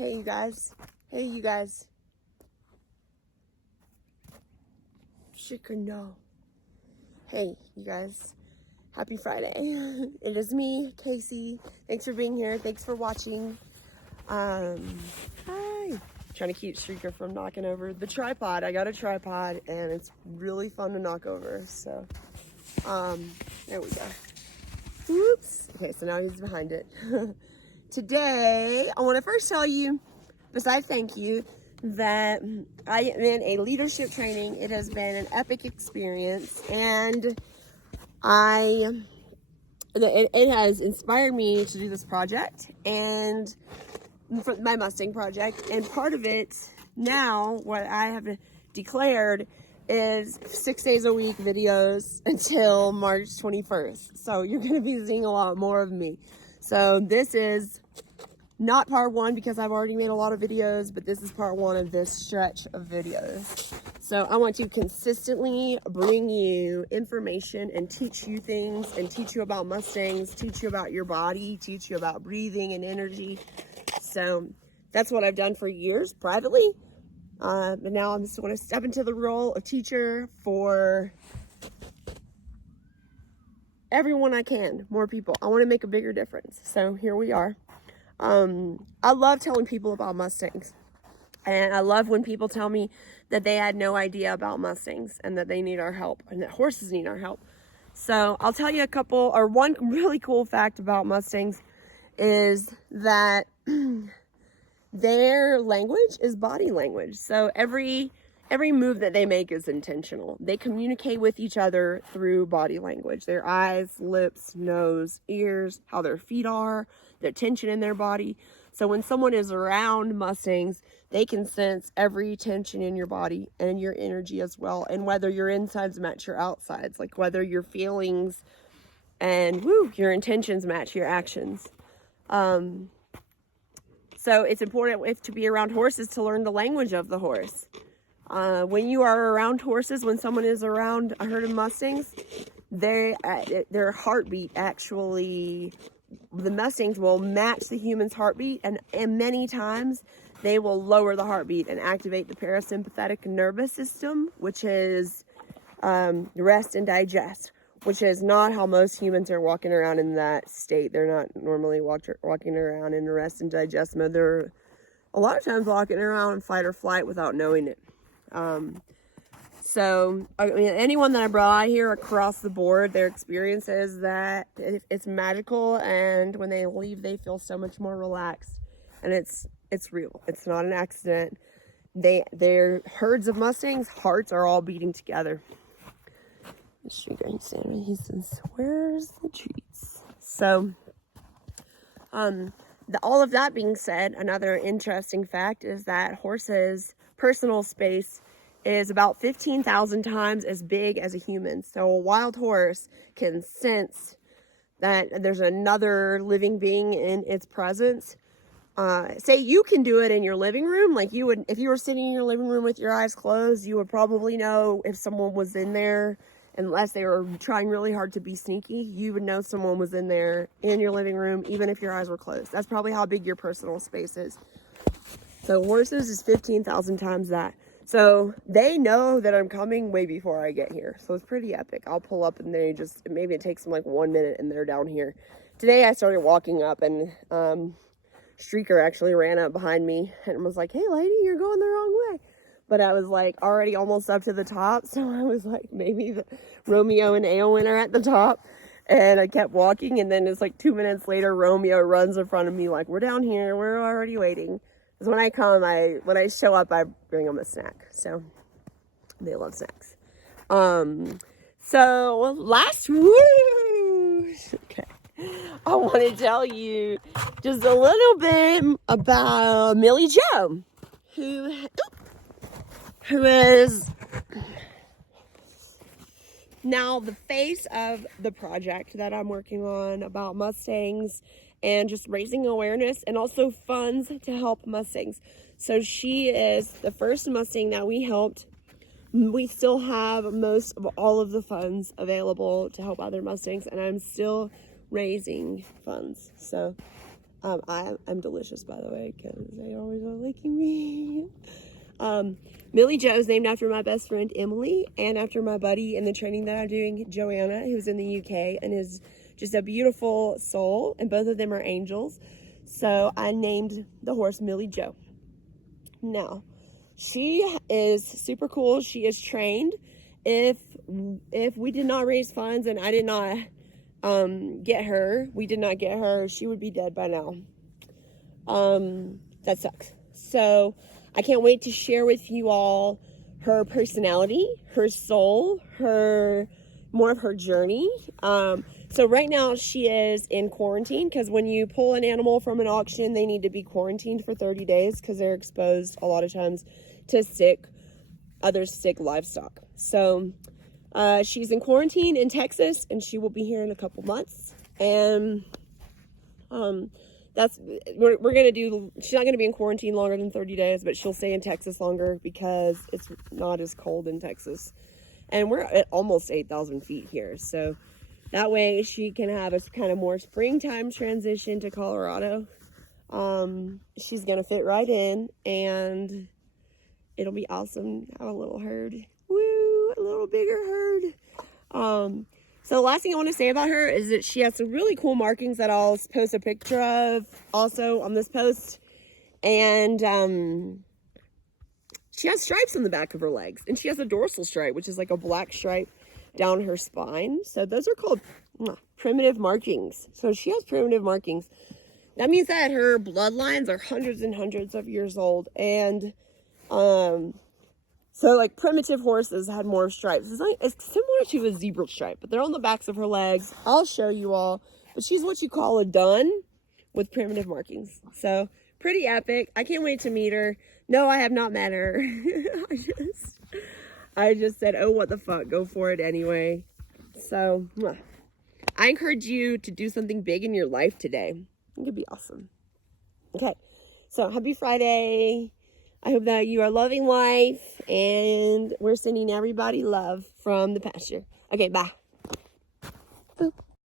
Hey, you guys. Hey, you guys. Chicken. Hey, you guys. Happy Friday. It is me, Casey. Thanks for being here. Thanks for watching. Hi. Trying to keep Streaker from knocking over the tripod. I got a tripod and it's really fun to knock over. So, there we go. Oops. Okay, so now he's behind it. Today, I want to first tell you, besides thank you, that I am in a leadership training. It has been an epic experience, and it has inspired me to do this project, and for my Mustang project. And part of it now, what I have declared is 6 days a week videos until March 21st. So you're going to be seeing a lot more of me. So this is not part one because I've already made a lot of videos, but this is part one of this stretch of videos. So I want to consistently bring you information and teach you things, and teach you about Mustangs, teach you about your body, teach you about breathing and energy. So that's what I've done for years privately. But now I'm just going to step into the role of teacher for everyone I can, more people. I want to make a bigger difference. So here we are. I love telling people about Mustangs, and I love when people tell me that they had no idea about Mustangs and that they need our help and that horses need our help. So I'll tell you one really cool fact about Mustangs is that their language is body language. So every move that they make is intentional. They communicate with each other through body language. Their eyes, lips, nose, ears, how their feet are, the tension in their body. So when someone is around Mustangs, they can sense every tension in your body and your energy as well. And whether your insides match your outsides, like whether your feelings and your intentions match your actions. So it's important to be around horses to learn the language of the horse. When you are around horses, when someone is around a herd of Mustangs, their heartbeat actually, the Mustangs will match the human's heartbeat, and many times they will lower the heartbeat and activate the parasympathetic nervous system, which is rest and digest, which is not how most humans are walking around in that state. They're not normally walking around in rest and digest mode. They're a lot of times walking around in fight or flight without knowing it. So I mean, anyone that I brought out here across the board, their experience is that it's magical, and when they leave, they feel so much more relaxed, and it's real. It's not an accident. Their herds of Mustangs, hearts are all beating together. The street guy standing, he says, "Where's the treats?" So, all of that being said, another interesting fact is that horses' personal space is about 15,000 times as big as a human. So a wild horse can sense that there's another living being in its presence. Say you can do it in your living room, like you would, if you were sitting in your living room with your eyes closed, you would probably know if someone was in there, unless they were trying really hard to be sneaky. You would know someone was in there in your living room, even if your eyes were closed. That's probably how big your personal space is. So horses is 15,000 times that. So they know that I'm coming way before I get here. So it's pretty epic. I'll pull up and maybe it takes them like 1 minute and they're down here. Today I started walking up, and Streaker actually ran up behind me and was like, "Hey lady, you're going the wrong way." But I was like already almost up to the top. So I was like, maybe the Romeo and Eowyn are at the top. And I kept walking, and then it's like 2 minutes later, Romeo runs in front of me like, "We're down here, we're already waiting." Because when I show up, I bring them a snack. So they love snacks. So okay, I want to tell you just a little bit about Millie Jo, who is now the face of the project that I'm working on about Mustangs and just raising awareness and also funds to help Mustangs. So she is the first Mustang that we helped. We still have most of all of the funds available to help other Mustangs, and I'm still raising funds. So I'm delicious, by the way, because they always are licking me. Millie Joe is named after my best friend Emily and after my buddy in the training that I'm doing, Joanna, who's in the UK and is just a beautiful soul, and both of them are angels. So I named the horse Millie Joe. Now, she is super cool. She is trained. If we did not raise funds and I did not we did not get her, she would be dead by now. That sucks. So I can't wait to share with you all her personality, her soul, more of her journey. So right now she is in quarantine because when you pull an animal from an auction, they need to be quarantined for 30 days because they're exposed a lot of times to other sick livestock. So she's in quarantine in Texas and she will be here in a couple months. And we're gonna do, she's not gonna be in quarantine longer than 30 days, but she'll stay in Texas longer because it's not as cold in Texas. And we're at almost 8,000 feet here. So that way she can have a kind of more springtime transition to Colorado. She's gonna fit right in and it'll be awesome to have a little herd. Woo, a little bigger herd. So the last thing I want to say about her is that she has some really cool markings that I'll post a picture of also on this post. And she has stripes on the back of her legs. And she has a dorsal stripe, which is like a black stripe down her spine. So those are called primitive markings. So she has primitive markings. That means that her bloodlines are hundreds and hundreds of years old. And so like primitive horses had more stripes. It's similar to a zebra stripe, but they're on the backs of her legs. I'll show you all. But she's what you call a dun with primitive markings. So pretty epic. I can't wait to meet her. No, I have not met her. I just said, oh, what the fuck? Go for it anyway. So I encourage you to do something big in your life today. It could be awesome. Okay. So happy Friday. I hope that you are loving life, and we're sending everybody love from the pasture. Okay, bye. Boop.